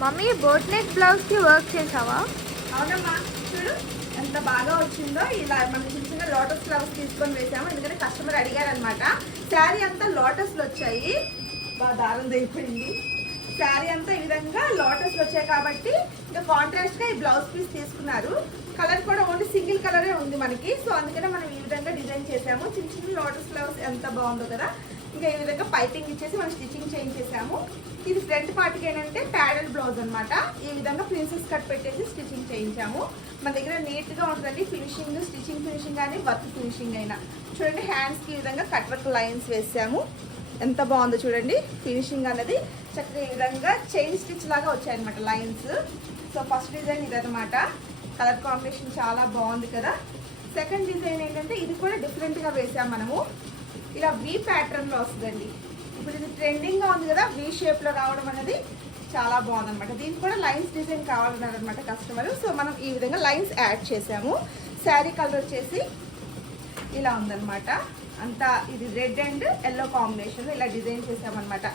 Mummy boat neck blouse కి work చేసావా? అవునమ్మా, చూడు ఎంత బాగా వచ్చిందో. ఇలా మనం చిన్న చిన్న లోటస్ ఫ్లవర్స్ తీసుకొని వేసాము, ఎందుకంటే కస్టమర్ అడిగారనమాట. శారీ అంతా లోటస్లు వచ్చాయి, బాగా దారం అయిపోయింది. శారీ అంతా ఈ విధంగా లోటస్లు వచ్చాయి కాబట్టి ఇంకా కాంట్రాస్ట్గా ఈ బ్లౌజ్ పీస్ తీసుకున్నారు. కలర్ కూడా ఓన్లీ సింగిల్ కలరే ఉంది మనకి, సో అందుకనే మనం ఈ విధంగా డిజైన్ చేసాము. చిన్న చిన్న లోటస్ ఫ్లవర్స్ ఎంత బాగుందో కదా. ఇంకా ఈ విధంగా పైపింగ్ ఇచ్చేసి మనం స్టిచ్చింగ్ చేయించేసాము. ఇది ఫ్రంట్ పార్ట్కి ఏంటంటే ప్యాడల్ బ్లౌజ్ అనమాట. ఈ విధంగా ప్రిన్సెస్ కట్ పెట్టేసి స్టిచ్చింగ్ చేయించాము. మన దగ్గర నీట్గా ఉంటుందండి ఫినిషింగ్, స్టిచ్చింగ్ ఫినిషింగ్ కానీ వర్క్ ఫినిషింగ్ అయినా. చూడండి హ్యాండ్స్కి ఈ విధంగా కట్ వర్క్ లైన్స్ వేసాము. ఎంత బాగుందో చూడండి ఫినిషింగ్ అనేది. చక్కగా ఈ విధంగా చైన్ స్టిచ్ లాగా వచ్చాయన్నమాట లైన్స్. సో ఫస్ట్ డిజైన్ ఇదనమాట. కలర్ కాంబినేషన్ చాలా బాగుంది కదా. సెకండ్ డిజైన్ ఏంటంటే ఇది కూడా డిఫరెంట్గా వేసాము మనము. ఇలా వి ప్యాటర్న్లో వస్తుందండి. ఇప్పుడు ఇది ట్రెండింగ్గా ఉంది కదా, వి షేప్లో రావడం అనేది చాలా బాగుందన్నమాట. దీనికి కూడా లైన్స్ డిజైన్ కావాలన్నారనమాట కస్టమర్. సో మనం ఈ విధంగా లైన్స్ యాడ్ చేసాము. శారీ కలర్ వచ్చేసి ఇలా ఉందన్నమాట. అంతా ఇది రెడ్ అండ్ ఎల్లో కాంబినేషన్ ఇలా డిజైన్ చేసామన్నమాట.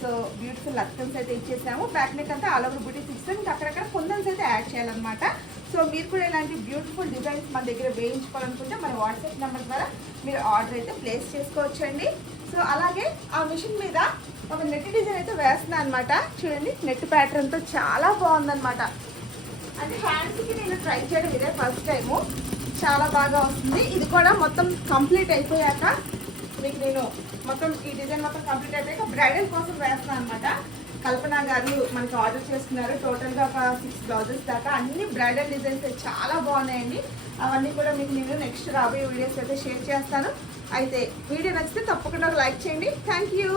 సో బ్యూటిఫుల్ లక్కన్స్ అయితే ఇచ్చేసాము. బ్యాక్ నెక్ అంతా ఆల్ ఓవర్ బుటీస్ ఇస్తాం. ఇంకా అక్కడక్కడ కుందన్స్ అయితే యాడ్ చేయాలన్నమాట. సో మీరు కూడా ఇలాంటి బ్యూటిఫుల్ డిజైన్స్ మన దగ్గర వేయించుకోవాలనుకుంటే మన వాట్సాప్ నెంబర్ ద్వారా మీరు ఆర్డర్ అయితే ప్లేస్ చేసుకోవచ్చండి. సో అలాగే ఆ మిషన్ మీద ఒక నెట్ డిజైన్ అయితే వేస్తున్నాను అనమాట. చూడండి నెట్ ప్యాటర్న్తో చాలా బాగుందన్నమాట. అంటే హ్యాండ్స్కి నేను ట్రై చేయడం ఇదే ఫస్ట్ టైము. చాలా బాగా వస్తుంది. ఇది కూడా మొత్తం కంప్లీట్ అయిపోయాక మీకు నేను మొత్తం ఈ డిజైన్ మొత్తం కంప్లీట్ అయిపోయాక బ్రైడల్ కోసం వేస్తున్నాను అనమాట. కల్పన గారు మనకి ఆర్డర్ చేసుకున్నారు. టోటల్గా ఒక 6 బ్లౌజెస్ దాకా అన్ని బ్రైడల్ డిజైన్స్ చాలా బాగున్నాయండి. అవన్నీ కూడా మీకు నేను నెక్స్ట్ రాబోయే వీడియోస్ అయితే షేర్ చేస్తాను. అయితే వీడియో నచ్చితే తప్పకుండా ఒక లైక్ చేయండి. Thank you.